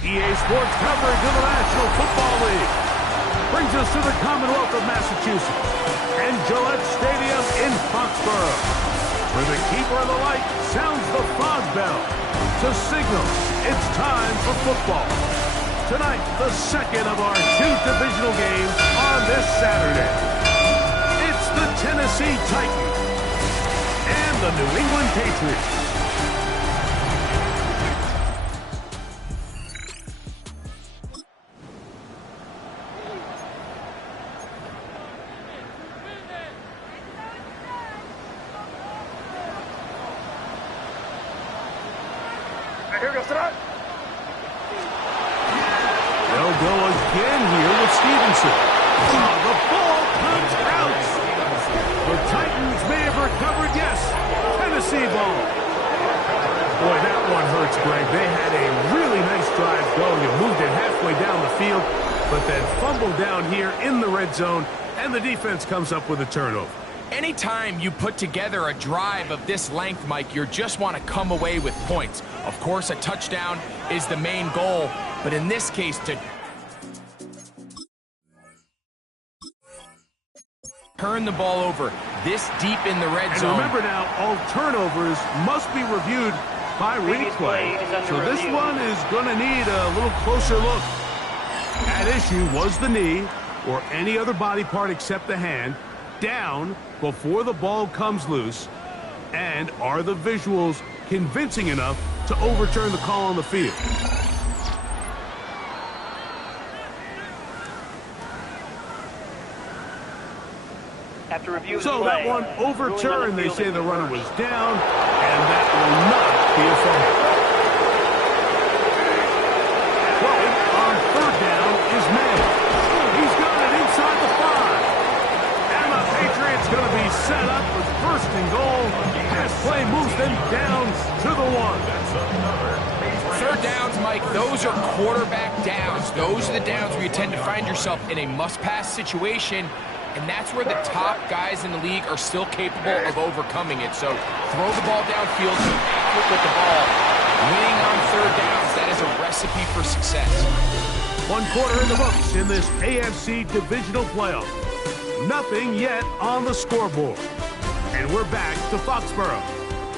EA Sports coverage of the National Football League brings us to the Commonwealth of Massachusetts and Gillette Stadium in Foxborough, where the keeper of the light sounds the fog bell to signal it's time for football. Tonight, the second of our two divisional games on this Saturday. It's the Tennessee Titans and the New England Patriots. Here goes tonight. They'll go again here with Stevenson. The ball comes out. The Titans may have recovered, yes. Tennessee ball. Boy, that one hurts, Greg. They had a really nice drive going and moved it halfway down the field, but then fumbled down here in the red zone, and the defense comes up with a turnover. Anytime you put together a drive of this length, Mike, you just want to come away with points. Of course, a touchdown is the main goal, but in this case, to turn the ball over this deep in the red zone. And remember now, all turnovers must be reviewed by replay. So this one is going to need a little closer look. At issue was the knee or any other body part except the hand down before the ball comes loose, and are the visuals convincing enough to overturn the call on the field? After review, So that one overturned. They say the runner was down, and that will not be a fumble. Well, on third down is May. He's got it inside the 5. And the Patriots going to be set up with first and goal. This play moves them down to the 1. Third downs, Mike, those are quarterback downs. Those are the downs where you tend to find yourself in a must-pass situation, and that's where the top guys in the league are still capable of overcoming it. So throw the ball downfield, be accurate with the ball. Winning on third downs, that is a recipe for success. 1 quarter in the books in this AFC divisional playoff. Nothing yet on the scoreboard. And we're back to Foxborough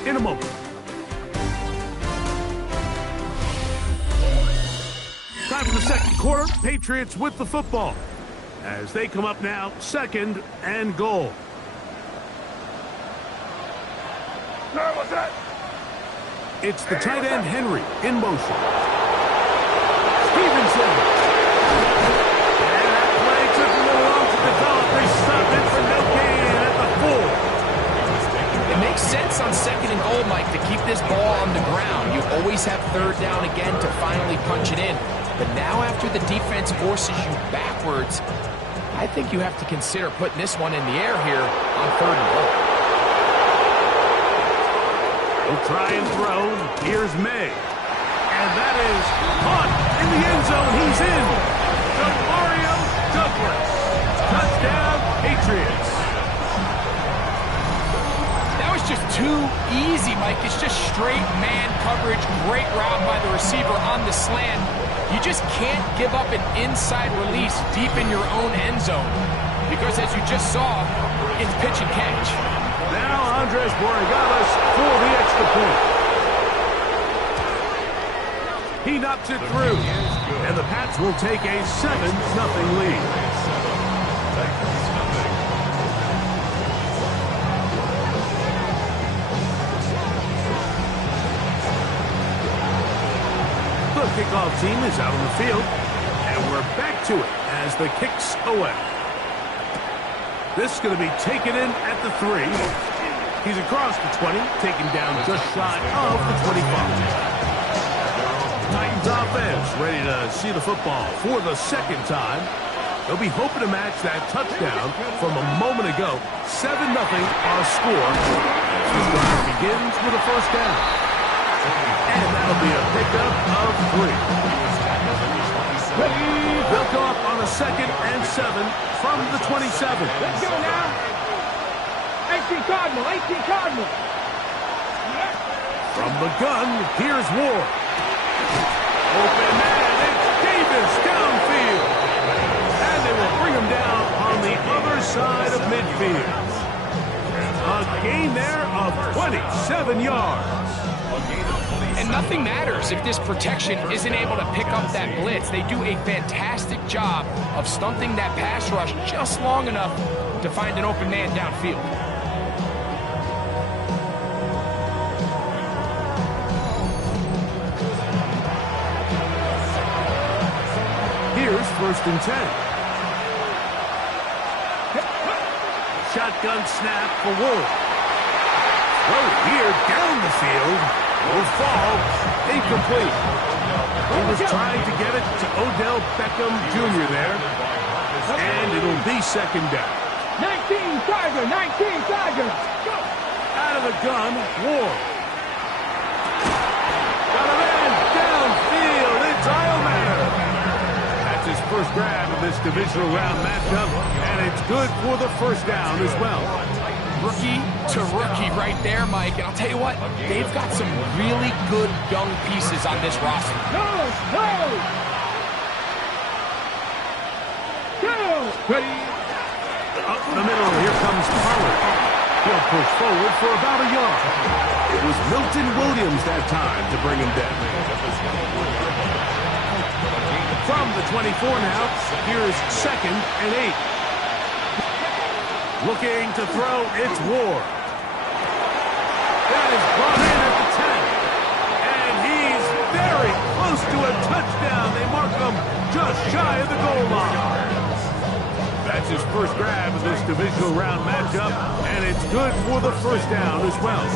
in a moment. Time for the second quarter. Patriots with the football as they come up now, second and goal. No, what's that? It's the tight end Henry in motion. Stevenson. And that play took a little long to develop. They stopped it for no gain at the 4. It makes sense on second and goal, Mike, to keep this ball on the ground. You always have third down again to finally punch it in. But now after the defense forces you backwards, I think you have to consider putting this one in the air here on third and goal. He'll try and throw. Here's May. And that is caught in the end zone. He's in. Mario Douglas. Touchdown, Patriots. That was just too easy, Mike. It's just straight man coverage. Great route by the receiver on the slant. You just can't give up an inside release deep in your own end zone because, as you just saw, it's pitch and catch. Now Andres Borregales for the extra point. He knocks it through, and the Pats will take a 7-0 lead. The kickoff team is out on the field, and we're back to it as the kick's away. This is going to be taken in at the 3. He's across the 20, taken down just shy of the 25. Titans offense ready to see the football for the second time. They'll be hoping to match that touchdown from a moment ago. 7-0 our score. This drive begins with a first down. And that'll be a pickup of 3. They'll go up on a 2nd and 7 from the 27. Let's go now. 18 Cardinal, 18 Cardinal. From the gun, here's Ward. Open man, this downfield. And they will bring him down on the other side of midfield. A gain there of 27 yards. And nothing matters if this protection isn't able to pick up that blitz. They do a fantastic job of stunting that pass rush just long enough to find an open man downfield. Here's 1st and 10. Shotgun snap for Ward. Throw here down the field. Will fall. Incomplete. He was trying to get it to Odell Beckham Jr. there. And it'll be 2nd down. 19 Tiger, 19 Tiger. Go. Out of the gun, Ward. Got a man downfield. It's Iomatter. That's his first grab of this divisional round matchup, and it's good for the 1st down as well. Rookie to rookie right there, Mike. And I'll tell you what, they've got some really good young pieces on this roster. Go. Ready. Up the middle, here comes Pollard. He'll push forward for about a yard. It was Milton Williams that time to bring him down. From the 24 now, here's 2nd and 8. Looking to throw, it's Ward. That is brought in at the 10. And he's very close to a touchdown. They mark him just shy of the goal line. That's his first grab of this divisional round matchup, and it's good for the 1st down as well.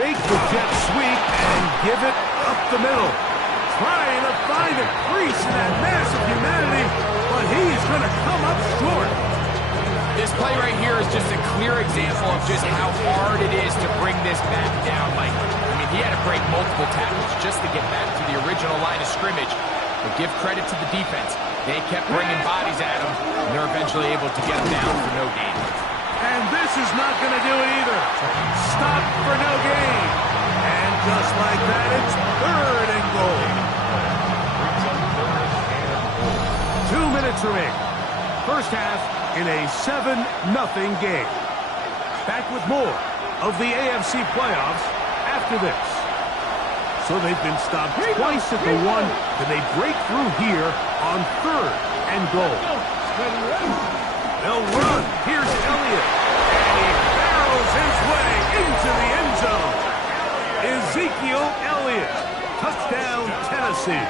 Fake the jet sweep and give it up the middle. Trying to find a crease in that mass of humanity, but he's going to come up short. This play right here is just a clear example of just how hard it is to bring this back down, Mike. I mean, he had to break multiple tackles just to get back to the original line of scrimmage. But give credit to the defense. They kept bringing bodies at him, and they're eventually able to get him down for no gain. And this is not going to do it either. Stop for no gain. And just like that, it's 3rd and goal. 2 minutes remaining. First half in a 7-0 game. Back with more of the AFC playoffs after this. So they've been stopped twice at the 1. Can they break through here on 3rd and goal? They'll run. Here's Elliott. And he barrels his way into the end zone. Ezekiel Elliott. Touchdown, Tennessee.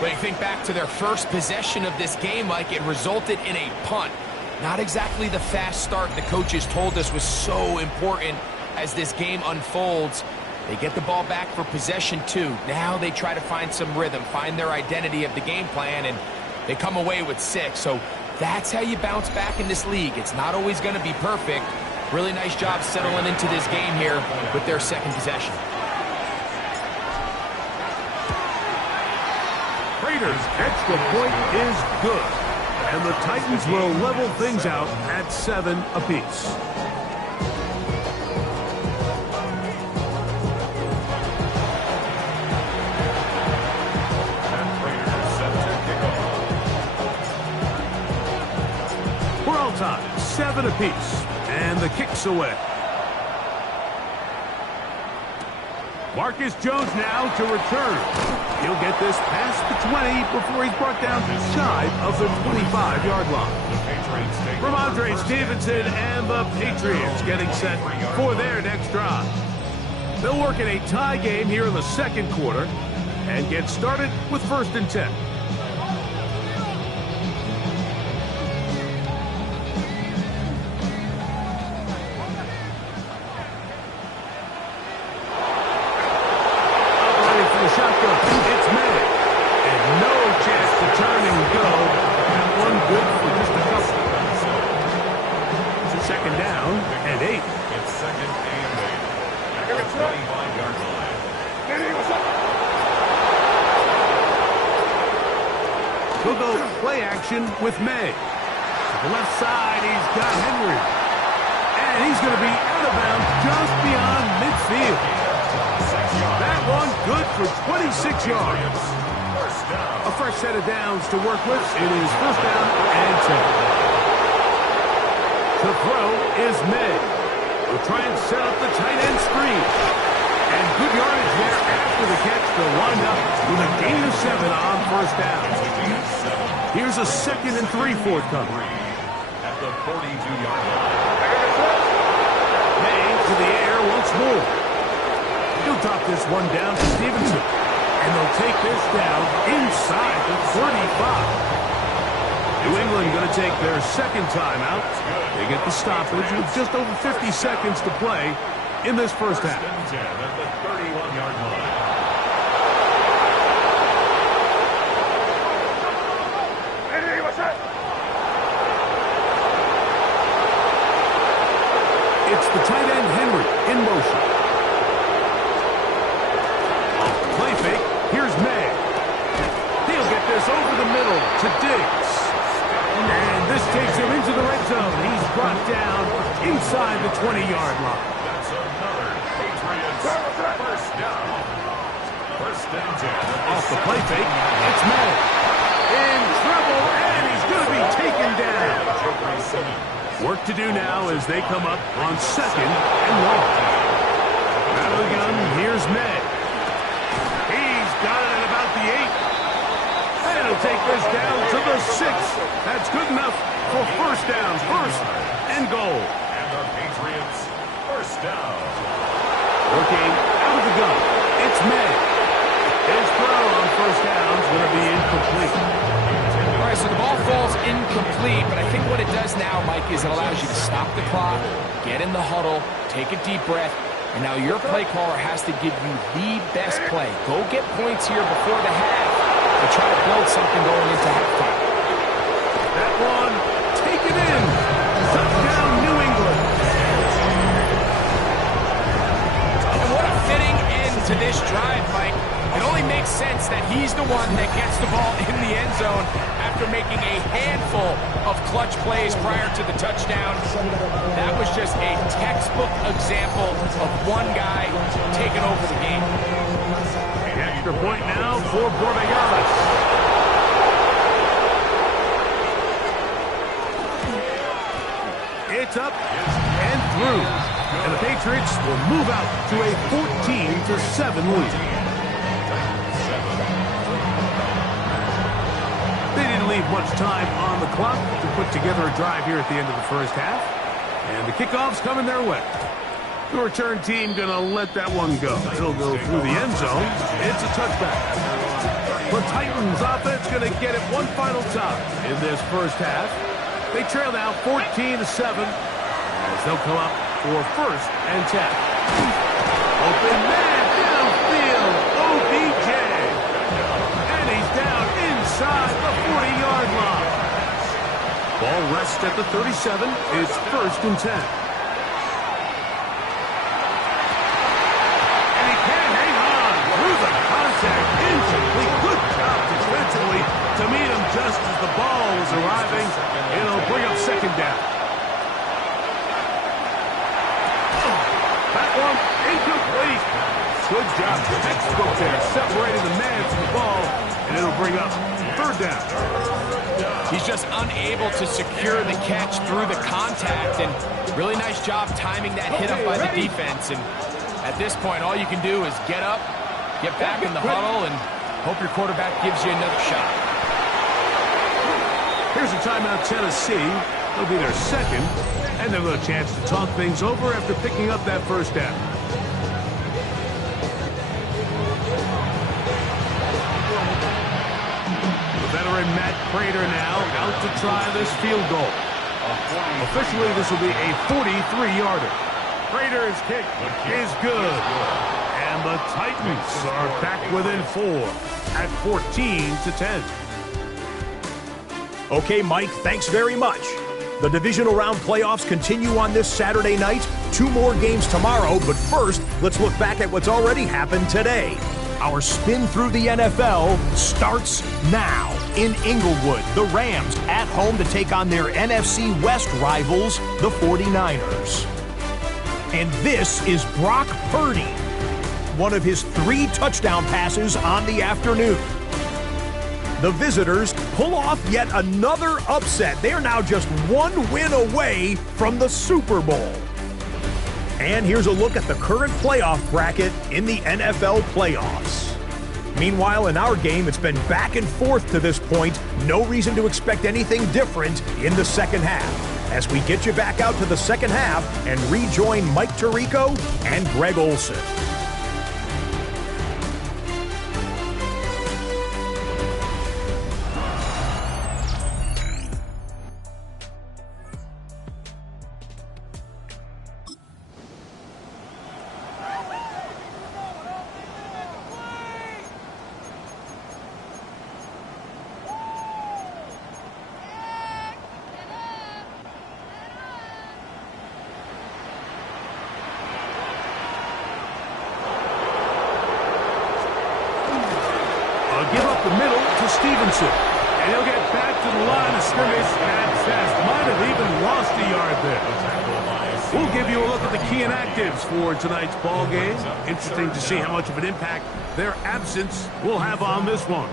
When you think back to their first possession of this game, Mike, it resulted in a punt. Not exactly the fast start the coaches told us was so important as this game unfolds. They get the ball back for possession 2. Now they try to find some rhythm, find their identity of the game plan, and they come away with 6. So that's how you bounce back in this league. It's not always going to be perfect. Really nice job settling into this game here with their 2nd possession. Raiders' extra point is good. And the Titans will level things out at 7 apiece. We're all tied, 7 apiece. And the kick's away. Marcus Jones now to return. He'll get this past the 20 before he's brought down shy of the 25-yard line. Ramondre Stevenson and the Patriots getting set for their next drive. They'll work in a tie game here in the 2nd quarter and get started with 1st and 10. Shotgun. It's Madden. And no chance to turn and go. That one good for just a couple. Second down and 8. It's second and 8. At the 25-yard line. He'll go play action with May. To the left side, he's got Henry. And he's going to be out of bounds just beyond midfield. That one good for 26 yards. A fresh set of downs to work with. It is first down and 10. To throw is May. We'll try and set up the tight end screen. And good yardage there after the catch to wind up with a gain of 7 on first down. Here's a 2nd and 3 forthcoming. At the 42-yard line. May to the air once more. He'll drop this one down to Stevenson. And they'll take this down inside the 35. New England going to take their second timeout. They get the stoppage with just over 50 seconds to play in this first half. First and 10 at the 31-yard line. It's the tight end Henry in motion. Play fake. Here's May. He'll get this over the middle to Diggs. And this takes him into the red zone. He's brought down inside the 20-yard line. That's another Patriots first down. First and 10. Off the play fake, it's May. In trouble, and he's going to be taken down. Work to do now as they come up on 2nd and 1. Out of the gun, here's May. He's got it at about the 8. And he'll take this down to the 6. That's good enough for first down, first and goal. And the Patriots first down. Working out of the gun, it's May. His throw on first down is going to be incomplete. All right, so the ball falls incomplete, but I think what it does now, Mike, is it allows you to stop the clock, get in the huddle, take a deep breath, and now your play caller has to give you the best play. Go get points here before the half to try to build something going into halftime. That one, taken in. Touchdown, New England. And what a fitting end to this drive, Mike. It only makes sense that he's the one that gets the ball in the end zone after making a handful of clutch plays prior to the touchdown. That was just a textbook example of one guy taking over the game. The extra point now for Bordeaux. It's up and through. And the Patriots will move out to a 14-7 lead. They didn't leave much time on the clock to put together a drive here at the end of the first half. And the kickoff's coming their way. The return team going to let that one go. It'll go through the end zone. It's a touchback. The Titans offense going to get it one final time in this first half. They trail now 14-7 as they'll come up for first and 10. Open man downfield, OBJ. And he's down inside the 40-yard line. Ball rests at the 37. It's first and 10. And he can't hang on through the contact. Incomplete. Good job defensively to meet him just as the ball was arriving. It'll bring up second down. That one incomplete. Good job. Textbook there, separating the man from the ball, and it'll bring up third down. He's just unable to secure the catch through the contact, and really nice job timing that hit up by the defense. And at this point, all you can do is get up, get back in the huddle, and hope your quarterback gives you another shot. Here's a timeout, Tennessee. It'll be their second, and they'll have a chance to talk things over after picking up that first down. The veteran Matt Prater now out to try this field goal. Officially, this will be a 43-yarder. Prater's kick is good. And the Titans are back within 4 at 14-10. Okay, Mike, thanks very much. The divisional round playoffs continue on this Saturday night. 2 more games tomorrow, but first, let's look back at what's already happened today. Our spin through the NFL starts now. In Inglewood, the Rams at home to take on their NFC West rivals, the 49ers. And this is Brock Purdy, one of his 3 touchdown passes on the afternoon. The visitors pull off yet another upset. They are now just 1 win away from the Super Bowl. And here's a look at the current playoff bracket in the NFL playoffs. Meanwhile, in our game, it's been back and forth to this point. No reason to expect anything different in the second half. As we get you back out to the second half and rejoin Mike Tirico and Greg Olson. Give up the middle to Stevenson. And he'll get back to the line of scrimmage and fast. Might have even lost a yard there. We'll give you a look at the key inactives for tonight's ball game. Interesting to see how much of an impact their absence will have on this one.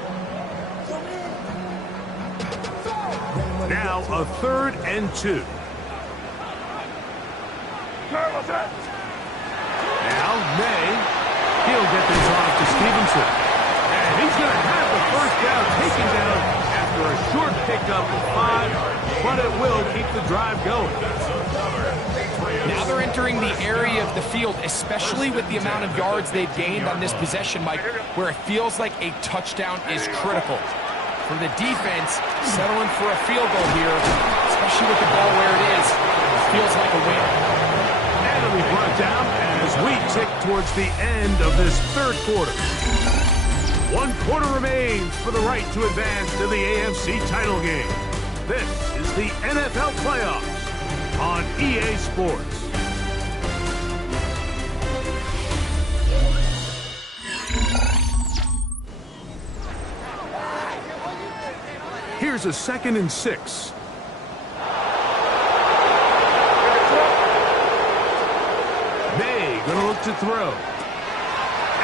Now a 3rd and 2. Now May. He'll get this off to Stevenson. And he's going to have the first down taken down after a short pickup of 5, but it will keep the drive going. Now they're entering the area of the field, especially with the amount of yards they've gained on this possession, Mike, where it feels like a touchdown is critical. For the defense, settling for a field goal here, especially with the ball where it is, feels like a win. And it'll be brought down as we tick towards the end of this 3rd quarter. 1 quarter remains for the right to advance to the AFC title game. This is the NFL playoffs on EA Sports. Here's a 2nd and 6. May gonna look to throw.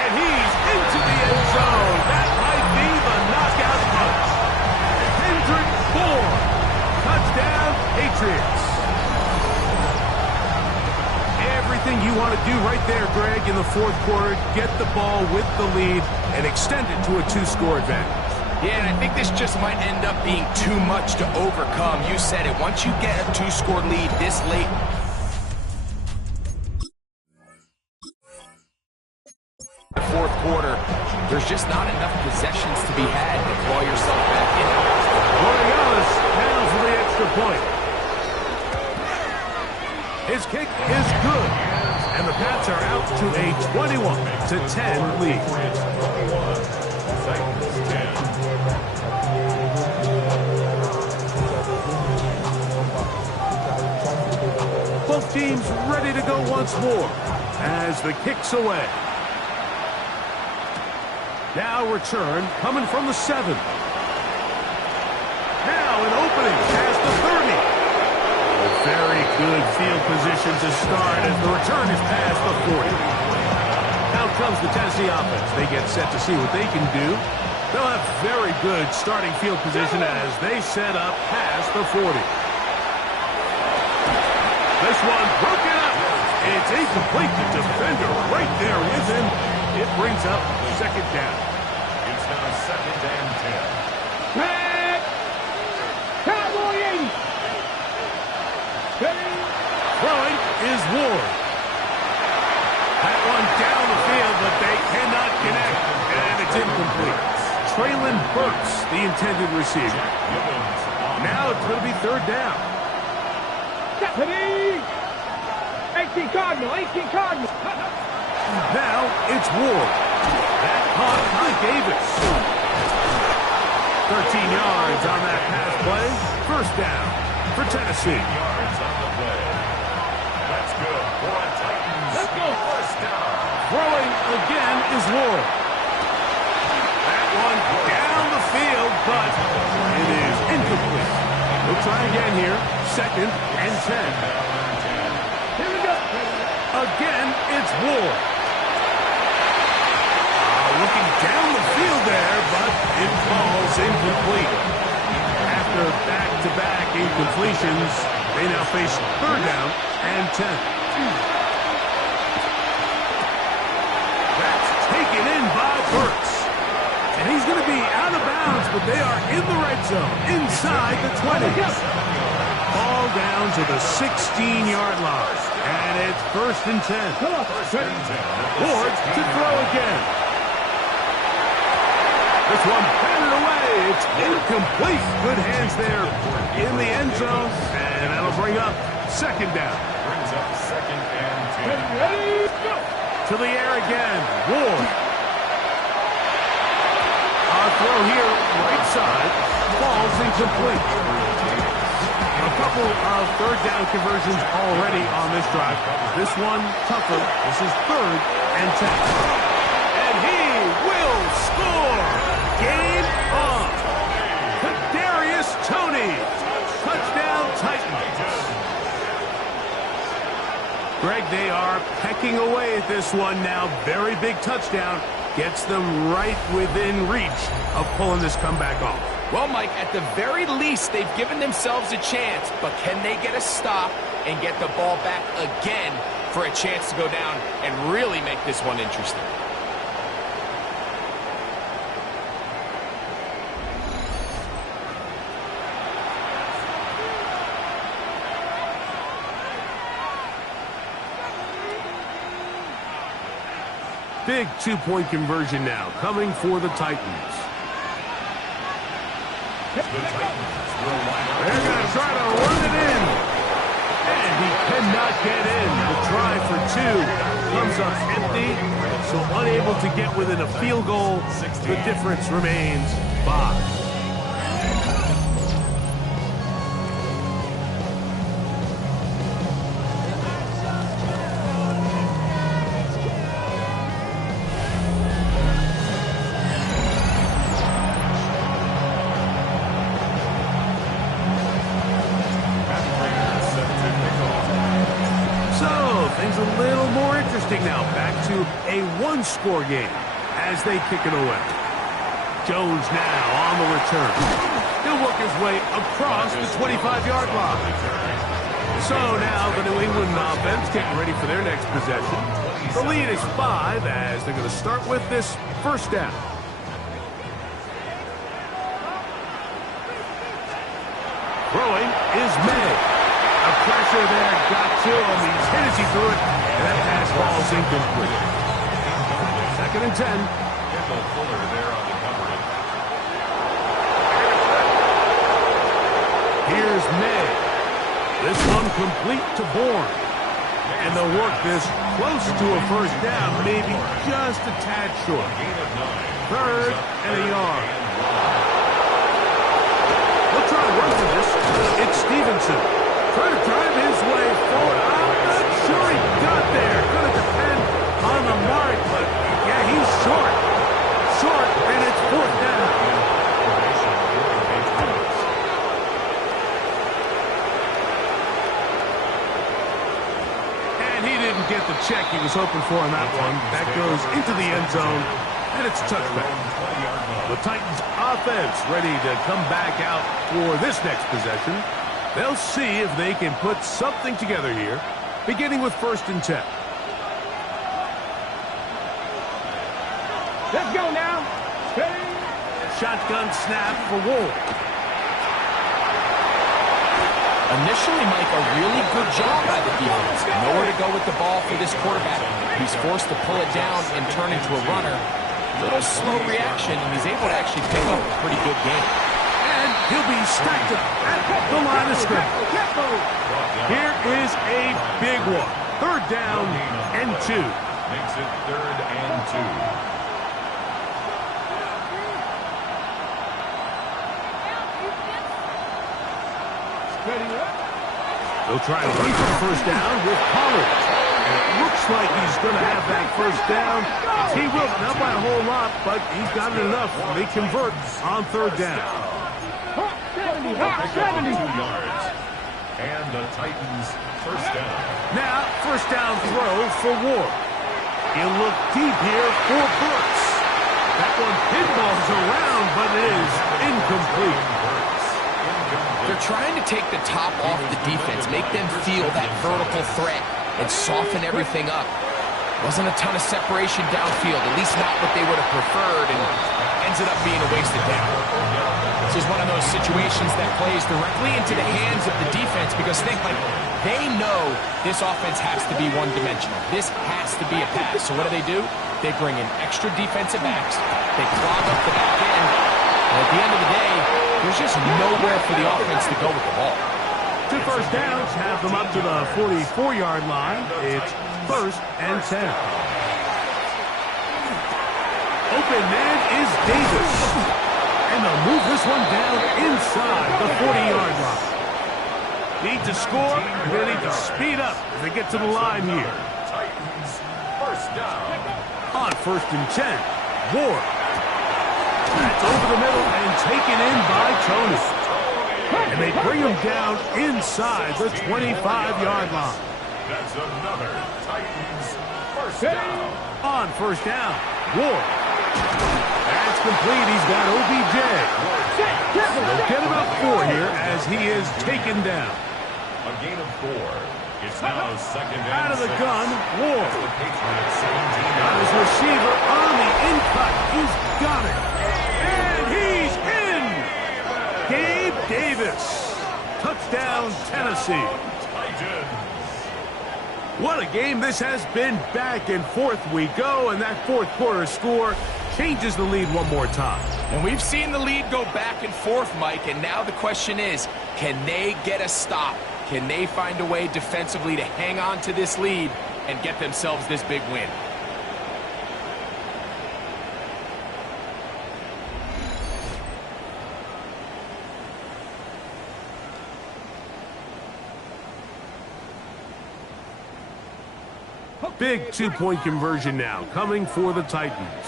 And he's into the end zone. That might be the knockout punch. Hendrick 4. Touchdown, Patriots. Everything you want to do right there, Greg, in the 4th quarter, get the ball with the lead and extend it to a 2-score advantage. Yeah, and I think this just might end up being too much to overcome. You said it. Once you get a 2-score lead this late, the 4th quarter, there's just not enough possessions to be had to claw yourself back in. Orioles now for the extra point. His kick is good, and the Pats are out to a 21-10 lead. Both teams ready to go once more as the kick's away. Now return coming from the 7. Now an opening past the 30. A very good field position to start as the return is past the 40. Out comes the Tennessee offense. They get set to see what they can do. They'll have very good starting field position as they set up past the 40. This one broken up. It's incomplete. The defender right there with him. It brings up 2nd down. It's now 2nd and 10. Pat! Cowboy 80! Throwing is Ward. That one down the field, but they cannot connect, and it's incomplete. Traylon Burks, the intended receiver. Now it's going to be 3rd down. Deputy! 18 Cardinal, 18 Cardinal. Now it's Ward. That caught by Davis. 13 yards on that pass play. First down for Tennessee. Yards on the play. That's good for a Titans. Let's go. First down. Throwing again is Ward. That one down the field, but it is incomplete. We'll try again here. Second and 10. Here we go. Again, it's Ward. Looking down the field there, but it falls incomplete. After back-to-back incompletions, they now face third down and 10. That's taken in by Burks. And he's going to be out of bounds, but they are in the red zone, inside the 20. Ball down to the 16-yard line. And it's first and 10. Ward to throw again. This one batted away. It's incomplete. Good hands there in the end zone. And that'll bring up second down. Brings up second and 10. Ready, go. To the air again. Ward. A throw here, right side. Falls incomplete. A couple of third down conversions already on this drive. This one tougher. This is third and 10. And he will score. Game on. Kadarius Toney. Touchdown Titans. Greg, they are pecking away at this one now. Very big touchdown. Gets them right within reach of pulling this comeback off. Well, Mike, at the very least, they've given themselves a chance, but can they get a stop and get the ball back again for a chance to go down and really make this one interesting? Big two-point conversion now coming for the Titans. They're going to try to run it in. And he cannot get in. The try for two comes up empty. So unable to get within a field goal. The difference remains 5. Now back to a one-score game as they kick it away. Jones now on the return. He'll work his way across the 25-yard line. So now the New England offense getting ready for their next possession. The lead is 5 as they're going to start with this first down. Throwing is May. A pressure there got to him. He's hit as he threw it. And that pass ball's incomplete. Second and 10. Kendall Fuller there on the coverage. Here's May. This one complete to Bourne. And they'll work this close to a first down, maybe just a tad short. Third and a yard. We'll try to run for this. It's Stevenson. Trying to drive his way forward. I'm not sure he got there. Going to depend on the mark, but yeah, he's short. Short, and it's fourth down. And he didn't get the check he was hoping for on that one. That goes into the end zone, and it's a touchback. The Titans offense ready to come back out for this next possession. They'll see if they can put something together here, beginning with first and 10. Let's go now. Shotgun snap for Ward. Initially, Mike, a really good job by the defense. Nowhere to go with the ball for this quarterback. He's forced to pull it down and turn into a runner. Little slow reaction, and he's able to actually pick up a pretty good game. And he'll be stacked up at the line of scrimmage. Here is a big one. Third down and 2. Makes it third and 2. They'll try to run for the first down with Pollard. And it looks like he's going to have that first down. He will, not by a whole lot, but he's got it enough. They convert on third down. 70, 72 yards. And the Titans first down. Now, first down throw for Ward. He'll look deep here for Burks. That one pinballs around, but it is incomplete. They're trying to take the top off the defense, make them feel that vertical threat, and soften everything up. Wasn't a ton of separation downfield, at least not what they would have preferred, and ended up being a wasted down. This is one of those situations that plays directly into the hands of the defense, because they know this offense has to be one-dimensional. This has to be a pass. So what do? They bring in extra defensive backs. They clog up the back end. And at the end of the day, there's just nowhere for the offense to go with the ball. 2 first downs have them up to the 44-yard line. It's first and 10. Open man is Davis. And they'll move this one down inside the 40-yard line. Need to score, and they need to speed up as they get to the line here. Titans first down. On first and 10, Ward. That's over the middle and taken in by Tony. And they bring him down inside the 25-yard line. That's another Titans first down. On first down, Ward. That's complete. He's got OBJ. They'll get about 4 here as he is taken down. A gain of 4. It's now second and Out of the 6. gun, Ward. The Patriots 17 Got his receiver on the in-cut. He's got it. And he's in. Gabe Davis. Touchdown, Tennessee. Titans. What a game this has been. Back and forth we go, and that fourth quarter score changes the lead one more time. And we've seen the lead go back and forth, Mike, and now the question is, can they get a stop? Can they find a way defensively to hang on to this lead and get themselves this big win? Big two-point conversion now coming for the Titans.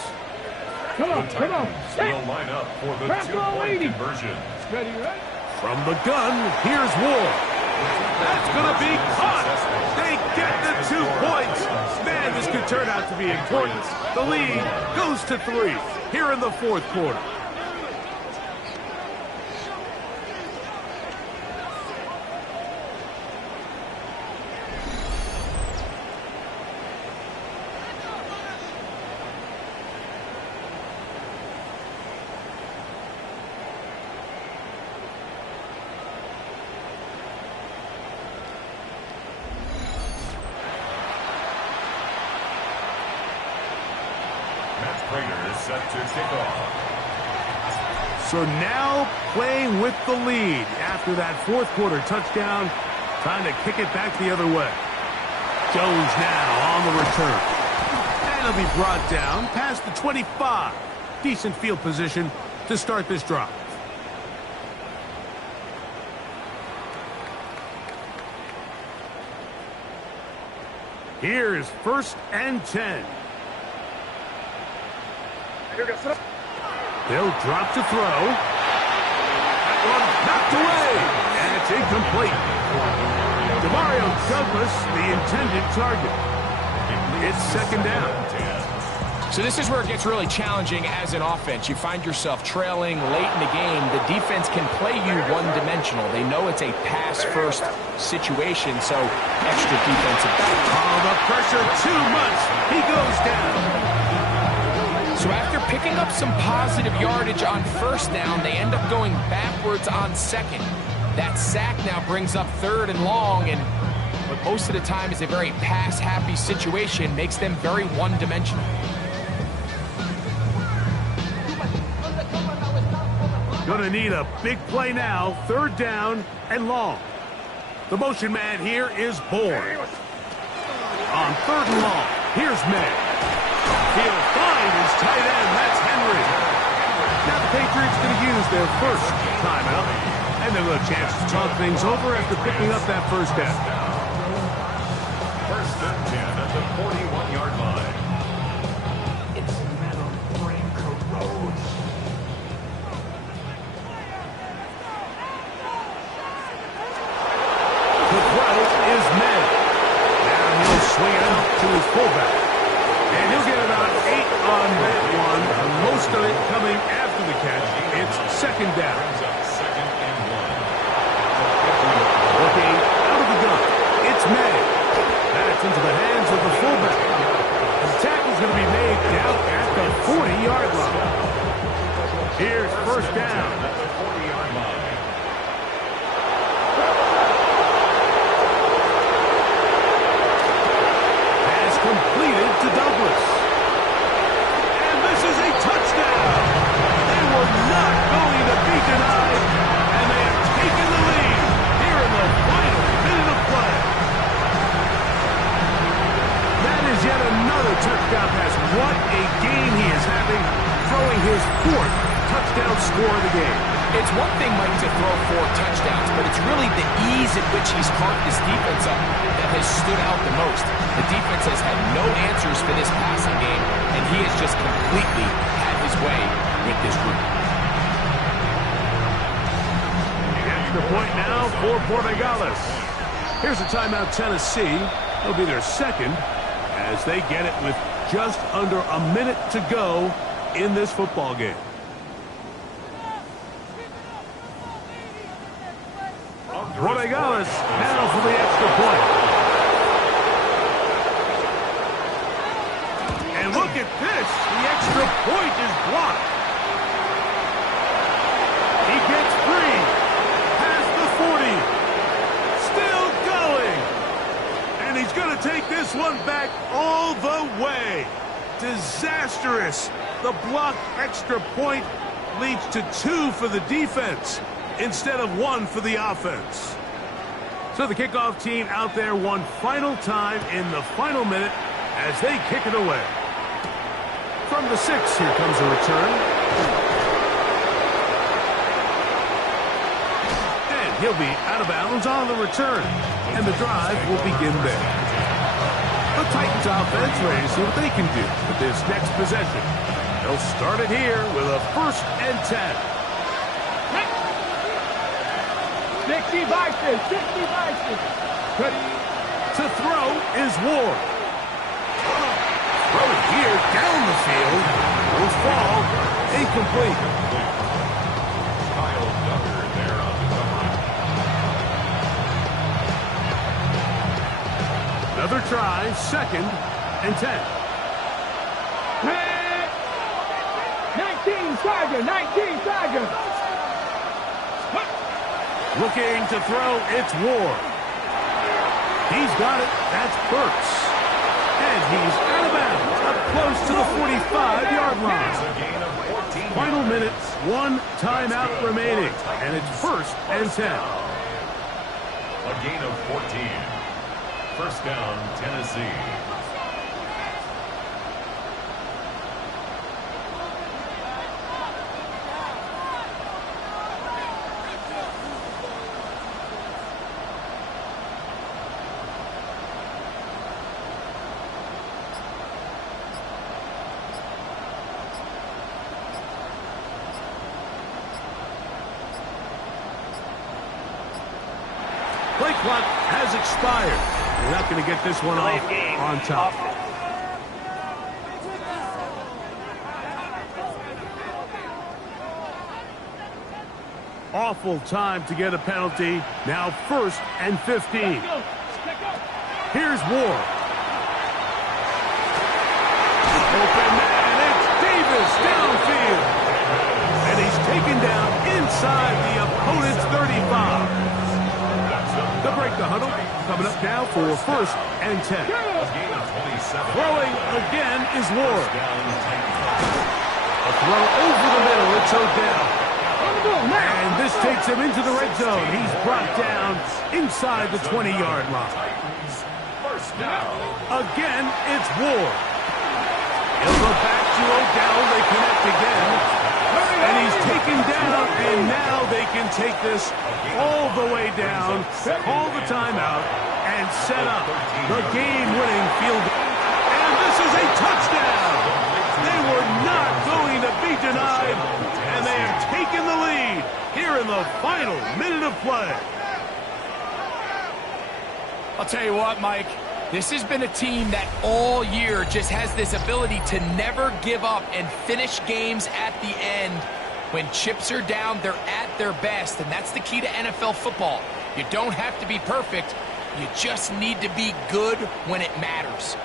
Come on, The come on. Titans will line up for the Back row, 2-point 80. conversion. Ready, right? From the gun, here's Ward. That's going to be caught. They get the 2 points. Man, this could turn out to be important. The lead goes to 3 here in the fourth quarter. Set to kick off. So now playing with the lead after that fourth quarter touchdown, trying to kick it back the other way. Jones now on the return. And he'll be brought down past the 25. Decent field position to start this drive. Here's first and 10. They'll drop to throw. That one knocked away. And it's incomplete. Demario Douglas, the intended target. It's second down. So this is where it gets really challenging as an offense. You find yourself trailing late in the game. The defense can play you one-dimensional. They know it's a pass-first situation, so extra defensive. Oh, the pressure too much. He goes down. So after picking up some positive yardage on first down, they end up going backwards on second. That sack now brings up third and long, and what most of the time is a very pass-happy situation, makes them very one-dimensional. Gonna need a big play now. Third down and long. The motion man here is Bourne. On third and long, here's May. He'll find his tight end. That's Henry. Now the Patriots going to use their first timeout And they'll have a chance to talk things over after picking up that first down. First and 10 at the 41-yard line. Its metal frame corrodes. The throw is made. Now he'll swing it out to his fullback. And he'll get about 8 on that one. Most of it coming after the catch. It's second down. Second and 1. Looking out of the gun. It's May. That's into the hands of the fullback. The tackle's going to be made down at the 40-yard line. Here's first down. At the 40-yard line. Pass completed to Douglas. And this is a touchdown. They were not going to be denied, and they have taken the lead here in the final minute of play. That is yet another touchdown pass. What a game he is having, throwing his 4th touchdown score of the game. It's one thing, Mike, to throw 4 touchdowns, but it's really the ease at which he's caught this defense up that has stood out the most. The defense has had no answers for this passing game, and he has just completely had his way with this group. Extra point now for Portagales. Here's a timeout, Tennessee. It'll be their second as they get it with just under a minute to go in this football game. Portagales now for the extra point. And look at this. The extra point is blocked. He gets free. Past the 40. Still going. And he's going to take this one back all the way. Disastrous. The blocked extra point leads to 2 for the defense instead of 1 for the offense. So the kickoff team out there one final time in the final minute as they kick it away. From the 6, here comes a return. And he'll be out of bounds on the return. And the drive will begin there. The Titans offense ready to see what they can do with this next possession. They'll start it here with a 1st and 10. 60 Vikings, 60 Vikings. Ready to throw is Ward. Throw it here down the field. Will fall incomplete. Kyle Duggar there on the coverage. Another try, 2nd and 10. 19 Tiger, 19 Tiger. Looking to throw, it's Ward. He's got it. That's Burks. And he's out of bounds, up close to the 45-yard line. A gain of 14. Final minutes, 1 timeout remaining, and it's 1st and 10. A gain of 14. First down, Tennessee. Play clock has expired. We're not going to get this one off on top. Awful time to get a penalty. Now 1st and 15. Here's Ward. Open man, it's Davis downfield. And he's taken down inside the opponent's 35. They'll break the huddle. Coming up now for 1st and 10. A gain of 27. Throwing again is Ward. A throw over the middle. It's Odell. And this takes him into the red zone. He's brought down inside the 20-yard line. First down. Again, it's Ward. He'll go back to Odell. They connect again. And he's taken down And now they can take this all the way down, call the timeout, and set up the game-winning field goal. And this is a touchdown! They were not going to be denied, and they have taken the lead here in the final minute of play. I'll tell you what, Mike, this has been a team that all year just has this ability to never give up and finish games at the end. When chips are down, they're at their best, and that's the key to NFL football. You don't have to be perfect. You just need to be good when it matters.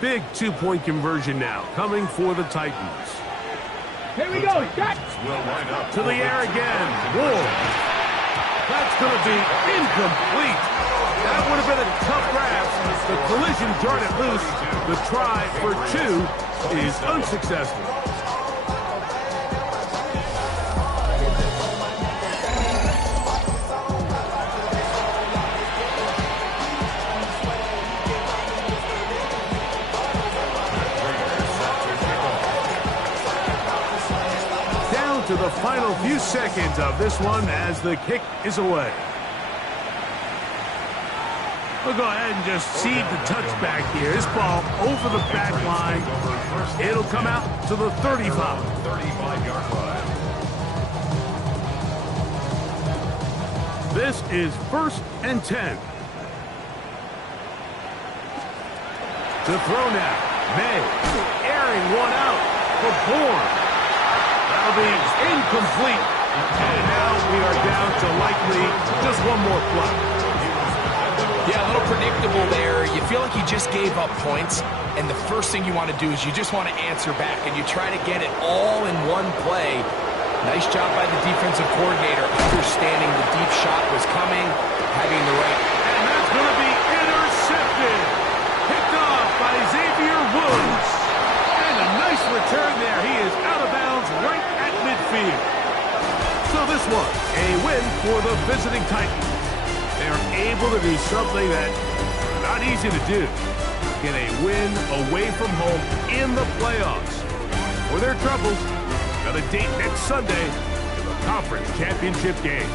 Big two-point conversion now coming for the Titans. Here we go. Shot. To the air again. Ward. That's going to be incomplete. That would have been a tough grasp. The collision jarred it loose. The try for two is unsuccessful. Down to the final few seconds of this one as the kick is away. We'll go ahead and just cede the touchback here. This ball over the back line. It'll come out to the 35. 35-yard line. This is 1st and 10. To throw now. May airing one out for Bourne. That'll be incomplete. And now we are down to likely just one more play. Yeah, a little predictable there. You feel like you just gave up points, and the first thing you want to do is you just want to answer back, and you try to get it all in one play. Nice job by the defensive coordinator, understanding the deep shot was coming, having the right. And that's going to be intercepted. Picked off by Xavier Woods. And a nice return there. He is out of bounds right at midfield. So this one, a win for the visiting Titans. They are able to do something that's not easy to do. Get a win away from home in the playoffs. For their troubles, got a date next Sunday in the conference championship game.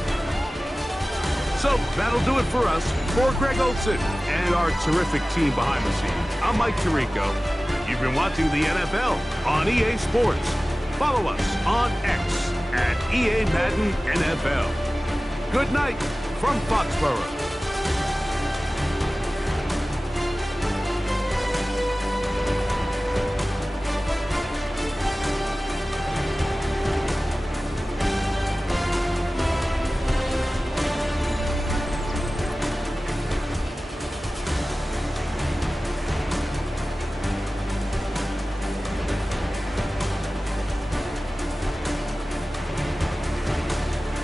So that'll do it for us. For Greg Olson and our terrific team behind the scenes, I'm Mike Tirico. You've been watching the NFL on EA Sports. Follow us on X at EA Madden NFL. Good night from Foxborough.